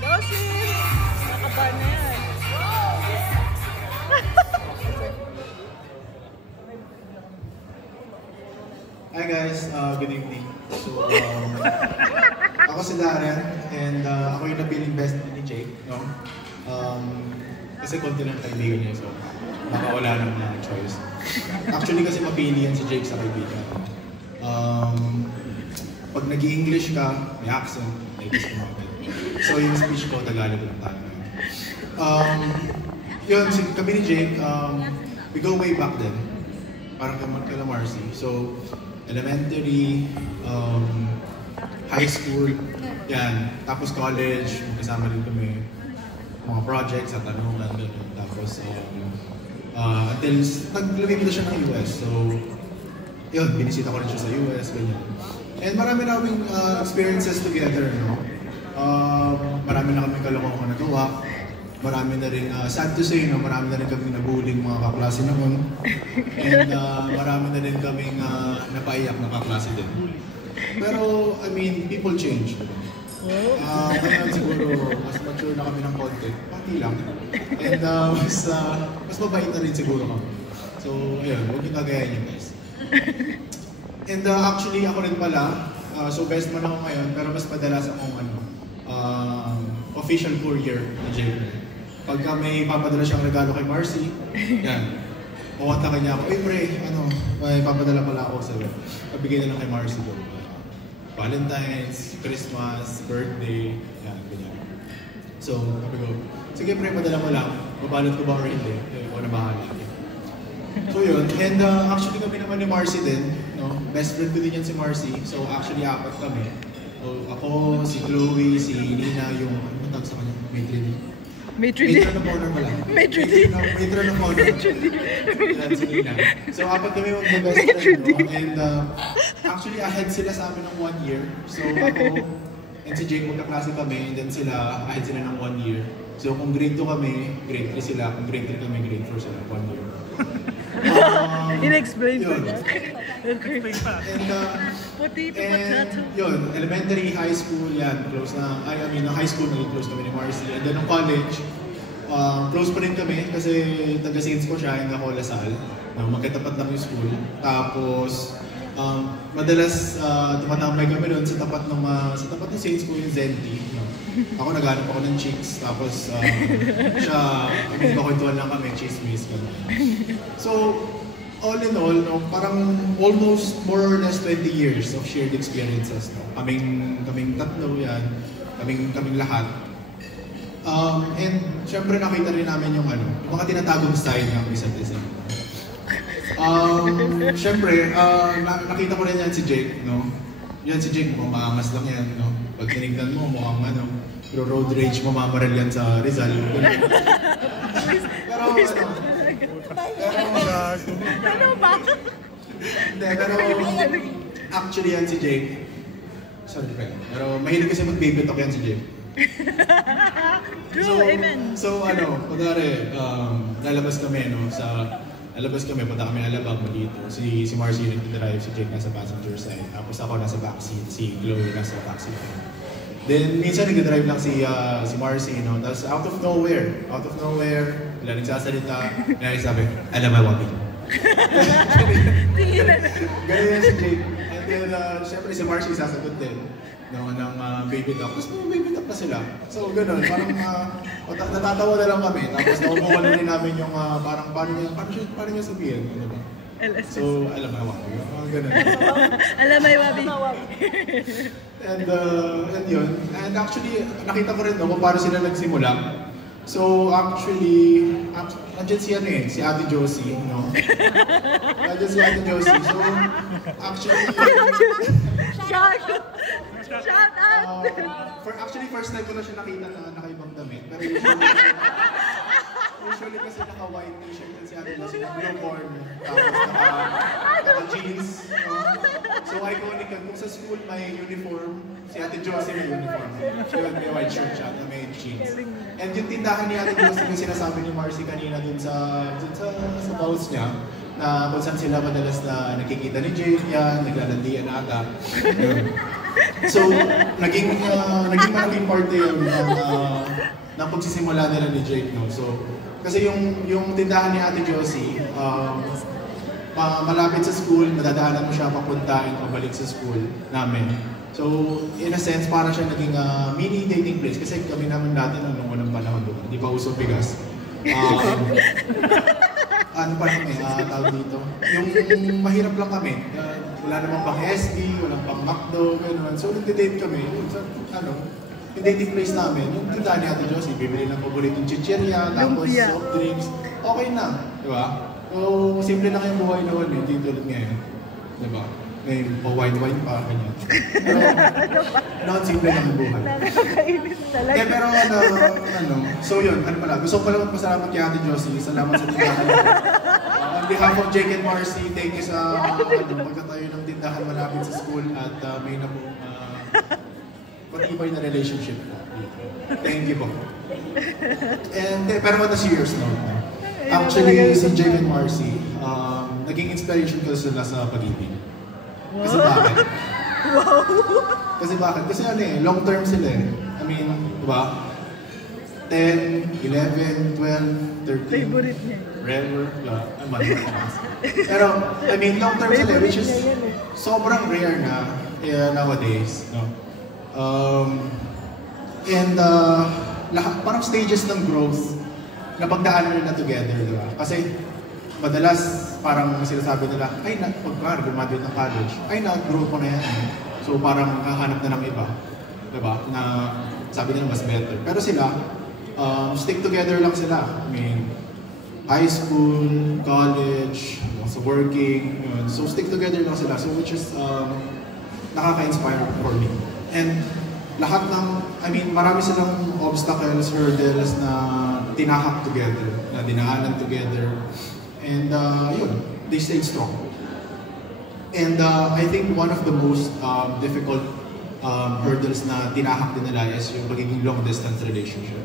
Bossing! Nakaban na yan. Hi guys, good evening. So, ako si Darren and ako yung napiling best ni Jake, no? Kasi konti lang kaibigan niya, so baka wala nang choice. Actually kasi mapili yan si Jake sa kaibigan. Pag nag-i-English ka, may accent, may gusto mo. So yung speech ko, Tagalog lang tayo. Yun, kami ni Jake, we go way back then. Parang kala Marcy. So, elementary, high school, yan. Tapos college, magkasama din kami. Mga projects at tanungan, gano'n. Tapos, until nag-lumipit na siya ng US. So, yun, binisita ko rin siya sa US, ganyan. And marami na kaming experiences together, no? Marami na kaming kalokohan nagawa. Marami na rin, sad to say, no? Marami na rin kaming nabuling mga kaklase naman. And marami na rin kaming napaiyak na kaklase din. Pero, I mean, people change. Ngayon siguro, mas mature na kami ng konti. Pati lang. And mas mabait na rin siguro kami. So, ayun, huwag yung kagayan yun, guys. And actually, ako rin pala, so best man ako ngayon, pero mas madalas akong official courier na Jake. Pagka may papadala siyang regalo kay Marcy, yan. Pumunta kanya ako, pre, may papadala pala ako sa'yo. Pabigay na lang kay Marcy ko. Valentine's, Christmas, birthday, yan, ganyan. So, sabi ko, sige pre, padala mo lang, mabalot ko ba or hindi? Ako na bahala. So yun, and actually kami naman ni Marcy din, no? Best friend ko din yan si Marcy, so actually apat kami. So ako, si Chloe, si Nina, yung, ano tawag sa kanya? Matron of honor pala. Matron of honor. Yan, si Nina. So apat kami yung best friend, no? And actually ahead sila sa amin ng 1 year. So ako, and si Jake magkaklase kami, and then sila, ahead sila ng 1 year. So kung grade 2 kami, grade 3 sila, kung grade 3 kami, grade 4 sila, 1 year. In-explain ko na. And yun, elementary, high school, yan, close na, I mean, high school naging close kami ni Marcy. And then ng college, close pa rin kami kasi taga-Saints ko siya, hindi ako Lasal. Magkatapat lang yung school. Tapos, madalas tumatambay kami doon sa tapat ng Saints ko yung Zenti. Ako naghanap ako ng chicks, tapos siya, magkakwentuhan lang kami, chismis. So, all in all, no, parang almost more or less 20 years of shared experiences. No? Kaming tatlo yan, kaming lahat. And syempre nakita rin namin yung mga tinatagong side ng isa't isa. Syempre, nakita ko rin yan si Jake, no? Yan si Jake, mukhang maangas lang yan, no? Pag tinignan mo, mukhang pero road rage, mamamaril yan sa Rizal. Pero actually yan si Jake. Sorry, friend. Pero mahilig kasi mag-baby talk yan si Jake. True, amen. So kunwari, lalabas kami, no? Lalabas kami, punta kami Alabang, dito. Si Marcy yung nag-drive, si Jake nasa passenger side. Tapos ako nasa backseat, si Chloe nasa backseat. Then minsan nag-drive lang si Marcy, no? Tapos out of nowhere, wala nagsasalita, sabi, alam mo, Wabi. Ganyan yan si Jake. And then, syempre si Marcy sasagot din ng baby talk. Tapos baby talk na sila. So gano'n, parang natatawa na lang kami. Tapos naumuha na rin namin yung parang paano niya sabihin, ano ba? LSS. So, alam mo, Wabi. Gano'n. Alam mo, Wabi. And yun. And actually, nakita ko rin kung paano sila nagsimula. So actually, andyan si Ate Josie, no? Andyan si Ate Josie. So actually, shout out! Actually, first time ko na siya nakita na nakaibang damit. Pero usually kasi naka-white t-shirt si Ate Josie, blue corn, tapos naka-jeans, no? So iconic yan. Kung sa school may uniform, si Ate Josie may uniform. Siya may white shirt siya na may jeans. And yung tindahan ni Ate Josie yung sinasabi ni Marcy kanina dun sa bowls niya, na kung saan sila madalas na nakikita ni Jake yan, naglalandian ata. So, naging malaking parte yun ng pagsisimula nila ni Jake, no? So, kasi yung tindahan ni Ate Josie, malapit sa school, madadaanan mo siya papuntahin, pabalik sa school namin. So, in a sense, parang siya naging mini dating place kasi kami naman dati nung unang panahon doon, hindi pa uso bigas. Ano pa kami, tawag dito? Yung mahirap lang kami. Wala namang pang SB, walang pang McDo, gano'n. So, nagde-date kami. Yung dating place namin, yung tindahan ni Ate Josie, bibili ng paboritong chichirya, tapos soft drinks, okay na, di ba? So, simple lang yung buhay noon, hindi tulad ngayon. Di ba? Ngayon, pa-wine-wine pa, ganyan. Pero, noon, simple lang yung buhay. Nakakainis talaga. Yeah, pero so yun, gusto ko pala magpasalamat kay Ate Josie, salamat sa tindahan. On behalf of Jake and Marcy, thank you sa pagkatayo ng tindahan malapit sa school at may na po matibay na relationship po. Thank you po. And, pero on a serious note, actually, si Jake and Marcy, naging inspiration ko sila sa pag-ibig. Kasi bakit? Wow! Kasi bakit? Kasi long term sila eh. I mean, diba? 10, 11, 12, 13. Favorite niya. Forever. Pero, I mean, long term sila which is sobrang rare na nowadays. No? And parang stages ng growth na pagdaanan nila together, diba? Kasi madalas parang sinasabi nila, ay, pag graduate ng college, ay, na-grow ko na yan. So parang hahanap na ng iba, diba? Na sabi nila mas better. Pero sila, stick together lang sila. I mean, high school, college, sa working, yun. So stick together lang sila. So which is nakaka-inspire for me. And lahat ng, marami silang obstacles, hurdles na tinahak together, na dinaanan together. And yun, they stayed strong. And I think one of the most difficult hurdles na tinahak din nila is yung pagiging long-distance relationship.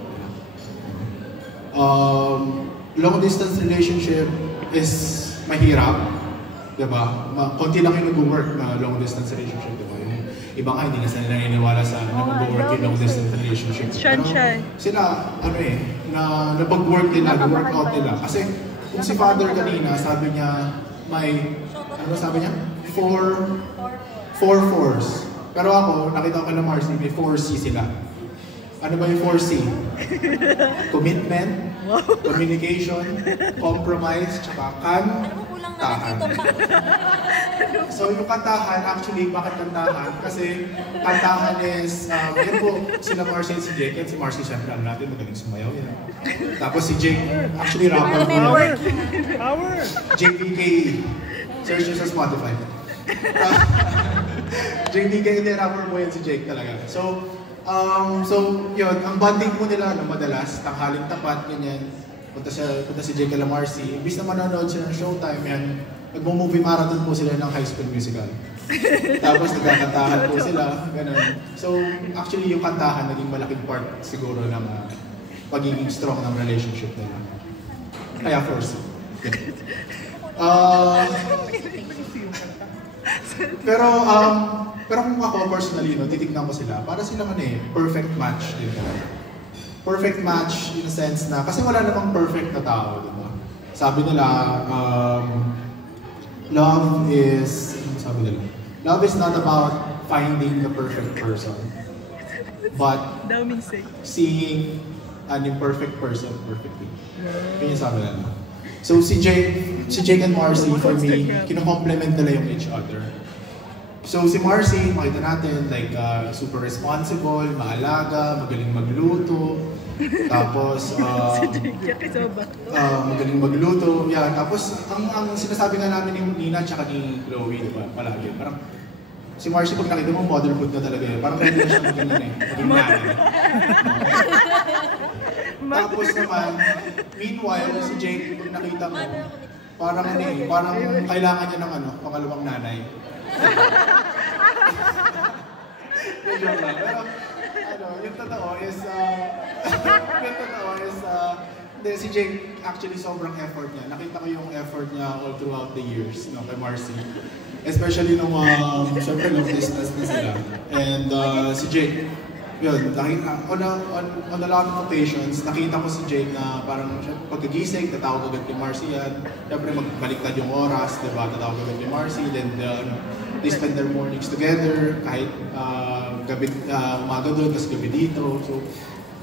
Long-distance relationship is mahirap, diba? Konti lang yung nag-work na long-distance relationship, diba? Yung ibang hindi na sila naniniwala sa nag-work yung long-distance relationship. Pero sila, na napag-work nila, nag-workout nila. Kasi kung si Father kanina, sabi niya, sabi niya? 4 fours. Pero ako, nakita ko na Marcy, may 4C sila. Ano ba yung 4C? Commitment, communication, compromise, tsaka kantahan. So yung kantahan, actually, bakit kantahan? Kasi kantahan is, yan po, sila Marcy at si Jake. Yan si Marcy, syempre, alam natin, magaling sumayaw yan. Tapos si Jake, actually rapper po yan. Jake DKE. Search nyo sa Spotify. Jake DKE, hindi rapper po yan si Jake talaga. So yun, ang bonding po nila, madalas, tanghaling tapat, ganyan. Punta si Jake at Marcy. Imbis na manonood sila ng Showtime, yan, nagmo-movie marathon po sila ng High School Musical. Tapos nagkakantahan po sila, ganun. So, actually yung kantahan naging malaking part siguro ng pagiging strong ng relationship nila. Kaya force. Pero kung ako personally, titignan ko sila, para silang perfect match din talaga. Perfect match in a sense na, kasi wala namang perfect na tao, diba? Sabi nila, love is not about finding the perfect person, but seeing an imperfect person perfectly. Yun yung sabi nila. So si Jake and Marcy, for me, kino-complement nila yung each other. So si Marcy, makita natin, super responsible, maalaga, magaling magluto, tapos magaling magluto, yeah. Tapos ang sinasabi nga namin ni Nina tsaka ni Chloe, diba, palagi, parang si Marcy pag nakita mo, motherhood na talaga yun. Parang pwede na siya maging nanay. Tapos naman, meanwhile, si Jake, pag nakita mo, parang kailangan niya ng pangalawang nanay. Joke lang. Pero, yung totoo is, Si Jake, actually sobrang effort niya. Nakita ko yung effort niya all throughout the years, no, kay Marcy. Especially nung, syempre, nung distance na sila. And si Jake, yun, on a lot of occasions, nakita ko si Jake na parang pagkagising, tatawag agad kay Marcy yan. Syempre, magbaliktad yung oras, diba? Tatawag agad kay Marcy. Then, they spend their mornings together, kahit gabi, umaga doon, tapos gabi dito. So,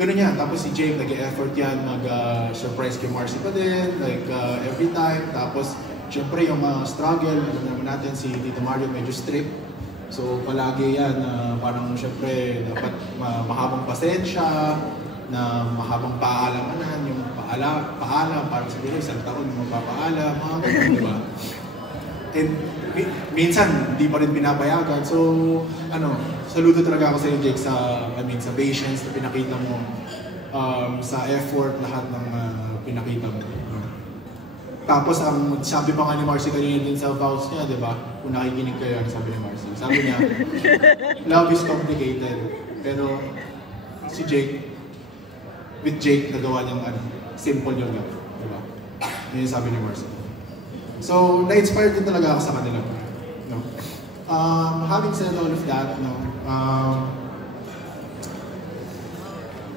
gano'n yan. Tapos si Jake, nag-e-effort yan, mag-surprise kay Marcy pa din, like every time. Tapos, syempre yung struggle, alam naman natin si Tito Mario medyo strict. So palagi yan na parang syempre dapat mahabang pasensya, na mahabang paalaman, yung paalam, parang siguro isang taon magpapaalam, mga ganyan, di ba? And minsan, hindi pa rin pinapayagan. So, saludo talaga ako sa iyo, Jake, sa patience na pinakita mo, sa effort, lahat ng pinakita mo. Tapos ang sabi pa nga ni Marcy kanina din sa vows niya, di ba? Kung nakikinig kayo, sabi ni Marcy. Sabi niya, love is complicated. Pero si Jake, with Jake, nagawa niyang simple yung love. Di ba? Yun yung sabi ni Marcy. So, na-inspired din talaga ako sa kanila. No? Having said all of that, no?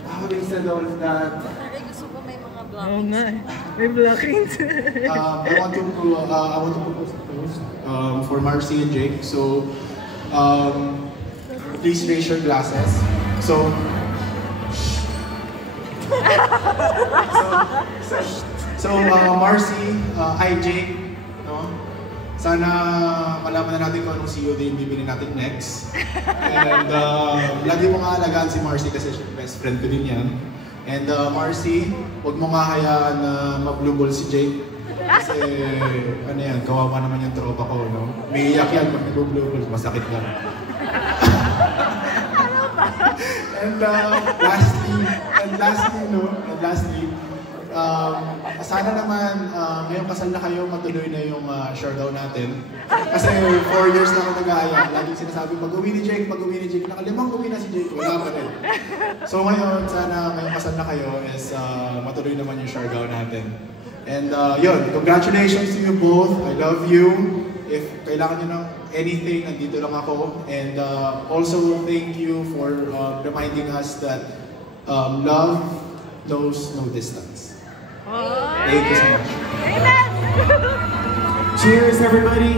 Having said all of that, Oo nga eh. May blockings. I want to propose a toast for Marcy and Jake. So, please raise your glasses. So, Marcy, Jake, no? Sana malaman na natin kung anong COD yung bibili natin next. And lagi mo nga alagaan si Marcy kasi best friend ko din yan. And Marcy, huwag mo nga hayaan na ma-blue ball si Jake. Kasi ano yan, kawawa naman yung tropa ko, no? May iyak yan pag nag-blue ball, masakit lang. And lastly, sana naman ngayong kasal na kayo, matuloy na yung showdown natin. Kasi 4 years na ako nag-aaya. Laging sinasabi, pag-uwi ni Jake, nakalimang uwi na si Jake, wala pa rin. So ngayon, sana ngayong kasal na kayo is matuloy naman yung showdown natin. And yun, congratulations to you both. I love you. If kailangan nyo ng anything, nandito lang ako. And also, thank you for reminding us that love knows no distance. Thank you so much. Amen! Cheers, everybody.